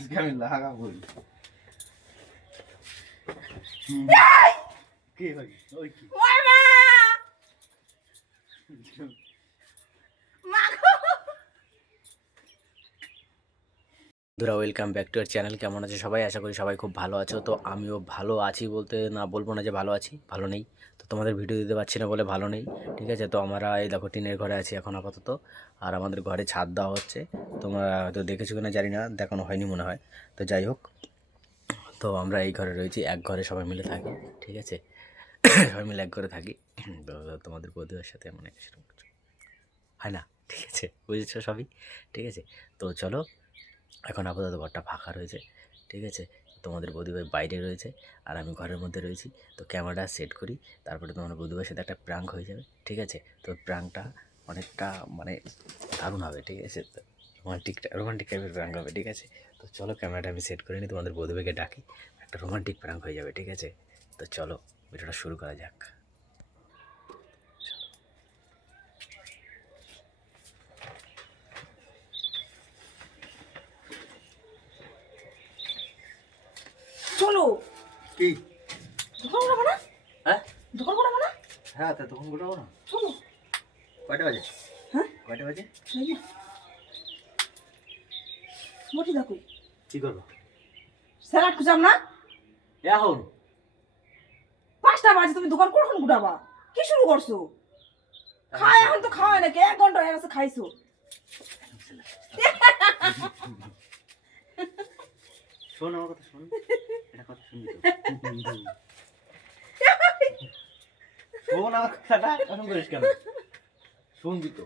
আজকে আমি লাগাবো কি হয় ওই কি বন্ধুরা welcome back to our channel কেমন আছে সবাই? আশা করি সবাই খুব ভালো আছো। তো আমিও ভালো আছি বলতে না বলব না যে ভালো আছি, ভালো নেই। তো তোমাদের ভিডিও দিতে পারছি না বলে ভালো নেই, ঠিক আছে? তো আমরা এই দেখো, টিনের ঘরে আছি এখন আপাতত। আর আমাদের ঘরে ছাদ দেওয়া হচ্ছে। তোমরা হয়তো দেখেছ কিনা জানি না, দেখানো হয়নি মনে হয়। তো যাই হোক, তো আমরা এই ঘরে রয়েছি, এক ঘরে সবাই মিলে থাকি, ঠিক আছে? সবাই মিলে এক ঘরে থাকি। তো তোমাদের বন্ধুদের সাথে মানে সেরকম কিছু হয় না, ঠিক আছে? বুঝেছ সবই? ঠিক আছে? তো চলো এখন আপাতত ঘরটা ফাঁকা রয়েছে, ঠিক আছে? তোমাদের বৌদিভাই বাইরে রয়েছে আর আমি ঘরের মধ্যে রয়েছি, তো ক্যামেরাটা সেট করি, তারপরে তোমার বৌদিভাইয়ের সাথে একটা প্রাঙ্ক হয়ে যাবে, ঠিক আছে? তো প্রাঙ্কটা অনেকটা মানে দারুণ হবে, ঠিক আছে? রোমান্টিক রোমান্টিক টাইপের প্রাঙ্ক হবে, ঠিক আছে? তো চলো ক্যামেরাটা আমি সেট করে নিই, তোমাদের বৌদিভাইকে ডাকি, একটা রোমান্টিক প্রাঙ্ক হয়ে যাবে, ঠিক আছে? তো চলো, ভিডিওটা শুরু করা যাক। চলো কি? দোকান করাবো না? হ্যাঁ? দোকান করাবো না? হ্যাঁ তা তখন গোটাবো না। চলো কয়টা বাজে? হ্যাঁ? কয়টা বাজে? মোটি দেখো কি করব? স্যালাড খুঁজাম না? এখন পাঁচটা বাজে তুমি দোকান কখন গুটাবা কি শুরু করছ? খায় এখন তো খাওয়া নাকি এক ঘণ্টা হয়ে গেছে খাইছো? শোন আমার কথা শোন আমার কথাটা এখন করিস কেন? শুনবি তো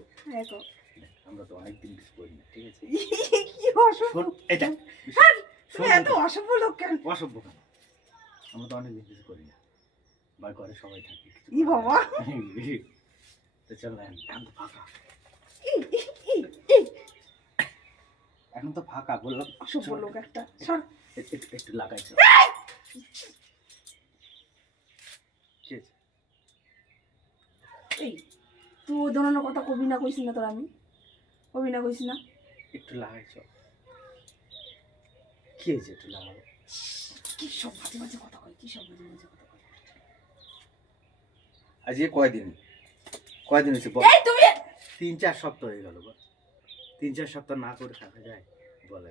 আমরা তো অনেকদিন কিছু করি না ঠিক আছে? কি অসভ্য এটা হ্যাঁ, শোন তুমি এত অসভ্য লোক কেন? অসভ্য কেন? আমরা তো অনেকদিন কিছু করি না বা ঘরে সবাই থাকি ই বাবা। তো চল না এখন তো ফাঁকা। এখন তো ফাঁকা বললাম অসভ্য লোক একটা। সর। একটু একটু- একটু লাগাই চল এই তুই ওই ধরনের কথা কবি না কইছি না তোর আমি। কবি না কইছি না। একটু লাগাই চল কি হয়েছে একটু লাগাবো কি সব মাঝে মাঝে কথা কয় কি সব মাঝে মাঝে কথা কয়। আজকে কয়দিন? কয়দিন হয়েছে? বল তুমি! তিন চার সপ্তাহ হয়ে গেল বল তিন চার সপ্তাহ না করে থাকা যায় বল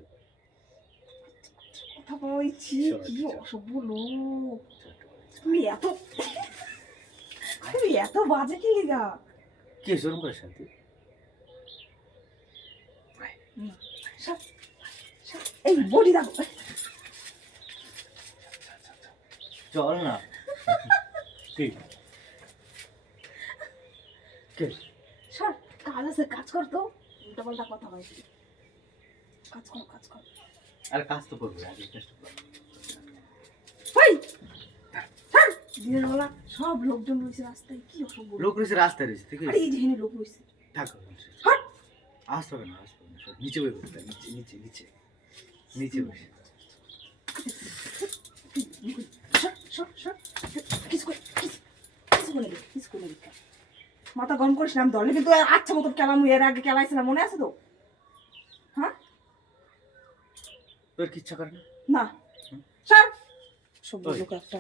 কথা চল, কি অসভ্য লোক তুমি এত তুমি এত বাজে কি লিগা কি হয়েছে করে শান্তি এই বডি দেখো চল না ঠিক কে সর কাজ আছে কাজ কর তো উল্টা পাল্টা কথা হয় কাজ কর কাজ কর আরে কাজ তো করবে আগে চেষ্টা কর ভাই সর দিনের বেলা সব লোকজন রয়েছে রাস্তায় কি লোক রয়েছে রাস্তায় রয়েছে ঠিক আছে। এই যেখানে লোক রয়েছে। থাকো আসতে হবে না আসতে হবে না নিচে বসে মাথা গরম করিস না আমি দলে কিন্তু আচ্ছা মতো কেলাম এর আগে কেলাইছিলাম মনে আছে তো হ্যাঁ তোর কি ইচ্ছা করে না? না। সর সভ্য লোক একটা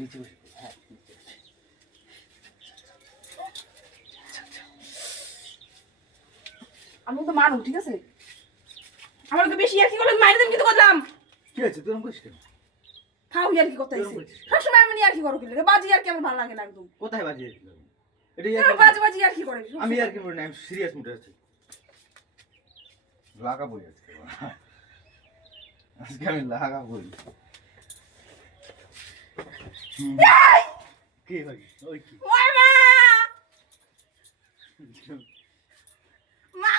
নিচে বসে হ্যাঁ আমি তো মারু ঠিক আছে? আমাকে বেশি আর কি করলে? মাইরে দেন কিন্তু করলাম। কি হয়েছে? তুই করিস কেন? খাও আর কি করতে আইছে সবসময় আমি আর কি করো কিন্তু বাজি আর কি আমার ভালো লাগে না একদম। কোথায় বাজিয়ে দিল এটা এরা ইয়ার বাজি বাজি আর কি করে? আমি আর কি বলি না? আমি সিরিয়াস মুডে আছি। লাগাবোই আজকে আজকে আমি লাগাবোই। কি ভাই ওই কি? মা!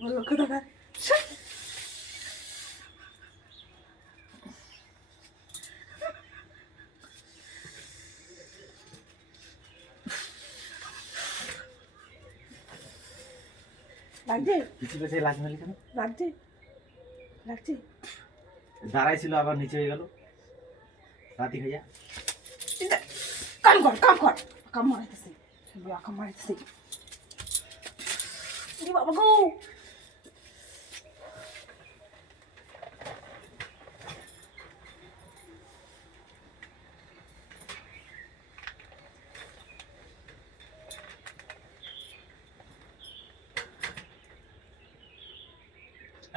বলল কথা লাগছে? কিছু পিছিয়ে লাগবে না কেন লাগছে? লাগছে? দাঁড়াই ছিল আবার নিচে হয়ে গেল। রাতি খাইয়া কাম কর কাম কর। কাম মারাইতেছে। কাম মারাইতেছে। বাবা গো!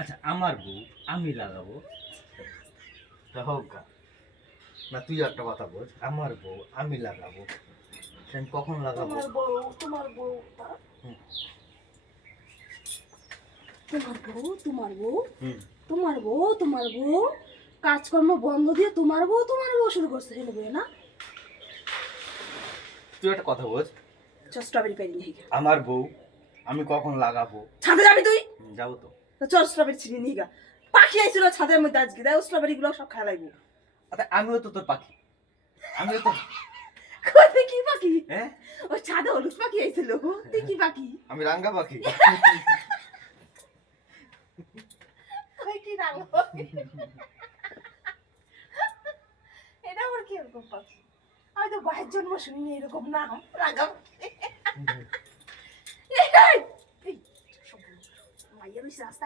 আচ্ছা আমার বউ আমি লাগাবো। তা হোক গা। না তুই একটা কথা বল আমার বউ আমি লাগাবো। আমি কখন লাগাবো? তোমার বউ তোমার বউ হুম। তোমার বউ তোমার বউ তোমার বউ তোমার বউ কাজকর্ম বন্ধ দিয়ে তোমার বউ তোমার বউ শুরু করছে হেলে না? তুই একটা কথা বল। চ স্ট্রবেরি পেরি আমার বউ আমি কখন লাগাবো? ছাদে যাবি তুই? যাব তো। তো চল স্ট্রবেরি ছিঁড়ে নিয়ে গা। পাখি আইছিল ছাদের মধ্যে আজকে দেখ স্ট্রবেরি গুলো সব খাই লাগবো। আচ্ছা আমিও তো তোর পাখি। আমিও তো কোথায় কি পাখি? হ্যাঁ? ও ছাদে হলুদ পাখি আইছিল। তুই কি পাখি? আমি রাঙ্গা পাখি। তুই কি রাঙ পাখি? এটা আমার কি এরকম পাখি? আমি তো বাইরের জন্ম শুনিনি এরকম নাম রাঙ্গা পাখি এই, এই, এই, সব বলো। মাইয়া রইছে রাস্তা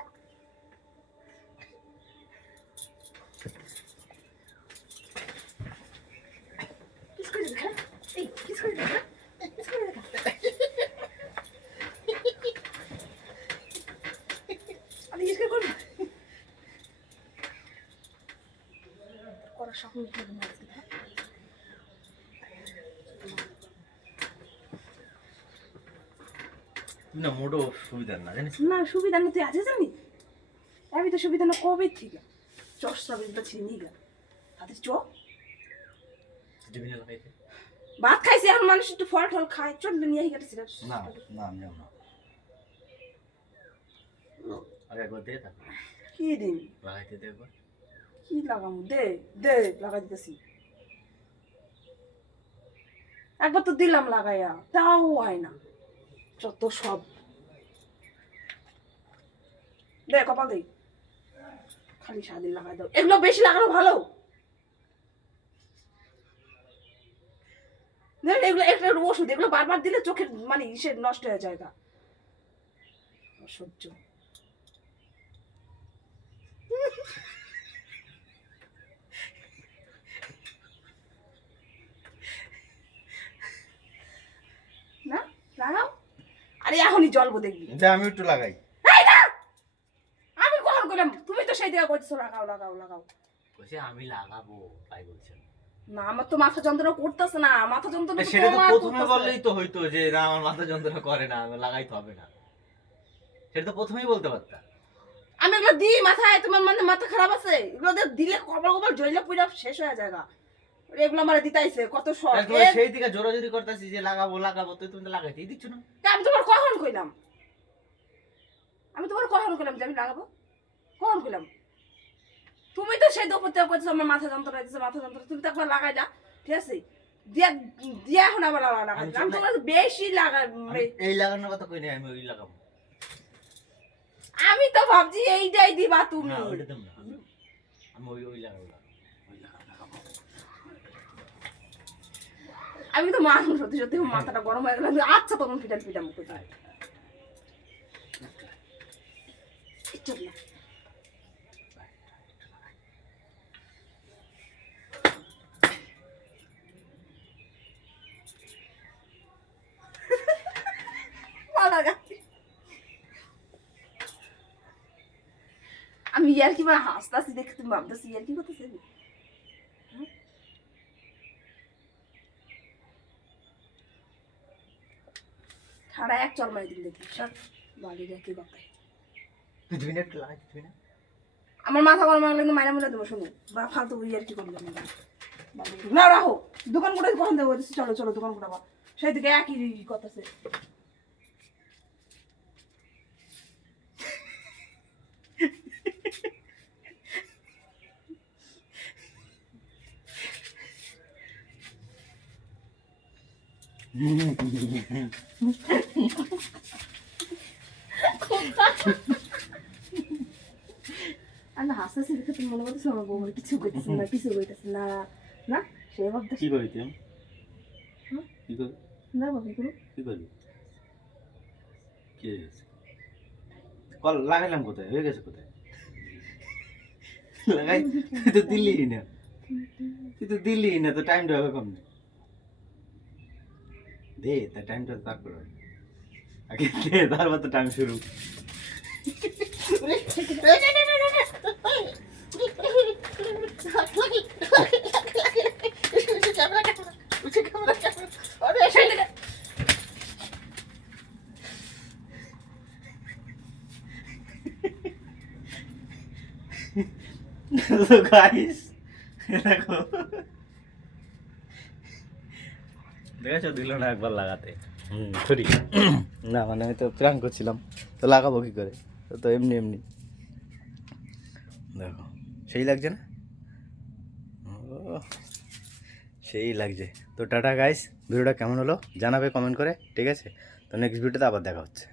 আমি করার স্বপ্ন দেখে আজকে হ্যাঁ? তুই না মোটো সুবিধার না জানিস? না সুবিধা না তুই আছে জানি? আমি তো সুবিধা না কবে থেকে বেজটা গেল। হাতে চ। ভাত খাইছি এখন মানুষ একটু ফল টল খায় চল নিয়ে গেছে না না আমি না। একবার দে তা কি দিন? লাগাইতে দে একবার। কি লাগামু দে দে লাগাই দিতেছি। একবার তো দিলাম লাগাইয়া তাও হয় না। যত সব। দে কপাল দে খালি সারাদিন লাগাই দাও। এগুলো বেশি লাগানো ভালো। এগুলো একটা ওষুধ, এগুলো বারবার দিলে চোখের মানে ইসে নষ্ট হয়ে যায় গা। সহ্য না লাগাও এখনই জ্বলবো দেখবি দে আমি একটু লাগাই। আমি কখন করলাম তুমি তো সেই লাগাও লাগাও লাগাও। বলছে আমি লাগাবো তাই বলছেন। না আমার তো মাথা যন্ত্রণা করতেছে না মাথা যন্ত্রণা সেটা তো প্রথমে বললেই তো হইতো যে না আমার মাথা যন্ত্রণা করে না আমি লাগাইতে হবে না। সেটা তো প্রথমেই বলতে পারতাম আমি এগুলো দিই মাথায় তোমার মানে মাথা খারাপ আছে এগুলো দিলে কপাল কপাল জইলে পুরো শেষ হয়ে যায়। এগুলো আমার দিতাইছে কত শখ। সেই দিকে জোরাজোরি করতেছি যে লাগাবো লাগাবো তুই তুমি লাগাইতেই দিচ্ছ না। আমি তোমার কখন কইলাম? আমি তোমার কখন কইলাম যে আমি লাগাবো? কখন কইলাম? তুমি তো সেই দুপুর থেকে করছ আমার মাথা যন্ত্রণা দিচ্ছে মাথা যন্ত্রণা। তুমি তো একবার লাগাই না ঠিক আছে? দিয়া দিয়া এখন আবার লাগাই আমি তোমার বেশি আমি এই লাগানোর কথা কই আমি ওই লাগাবো। আমি তো ভাবছি এইটাই দিবা তুমি। আমি ওই ওই লাগাবো লাগাবো। ওই লাগাবো, লাগাবো। আমি তো মানুষ সত্যি সত্যি মাথাটা গরম হয়ে গেল আচ্ছা তখন পিটাম মুখে যায় চল না। আমি ইয়ার কি মানে হাসতাছি দেখে তুমি ভাবতেছি ইয়ার কি করতেছি? সারা এক চল মারি দিন দেখি। বাড়ির একই কথায় তুই দুই না একটু লাগাই না আমার মাথা গরম লাগলে কিন্তু মাইনা মুলা দেবো শুনো। বা ফালতু ইয়ার কি করলাম না রাখো। দোকান করে কখন দেবো। চলো চলো দোকান করে সেই দিকে একই কথা আমি হাসতেছি দেখে তুমি মনে করতেছো আমার বউ কিছু করতেছে না কিছু করতেছে না। না? সে ভাবতেছে কি করি তুই? কি করবি দেখো কি করো কি করবি কি কল লাগাইলাম কোথায়? হয়ে গেছে কোথায়? লাগাই তুই তো দিলি না। তুই তো দিলি না তো টাইমটা হবে কম দে তা টাইমটা তারপর হবে। আগে দে তারপর তো টাইম শুরু তো গাইস দেখো দেখেছ? দিল না একবার লাগাতে। হুম সরি না মানে আমি তো প্রাণ করছিলাম তো লাগাবো কী করে? তো তো এমনি এমনি। দেখো সেই লাগছে না? সেই লাগছে। তো টাটা গাইস ভিডিওটা কেমন হলো জানাবে কমেন্ট করে ঠিক আছে? তো নেক্সট ভিডিওতে আবার দেখা হচ্ছে।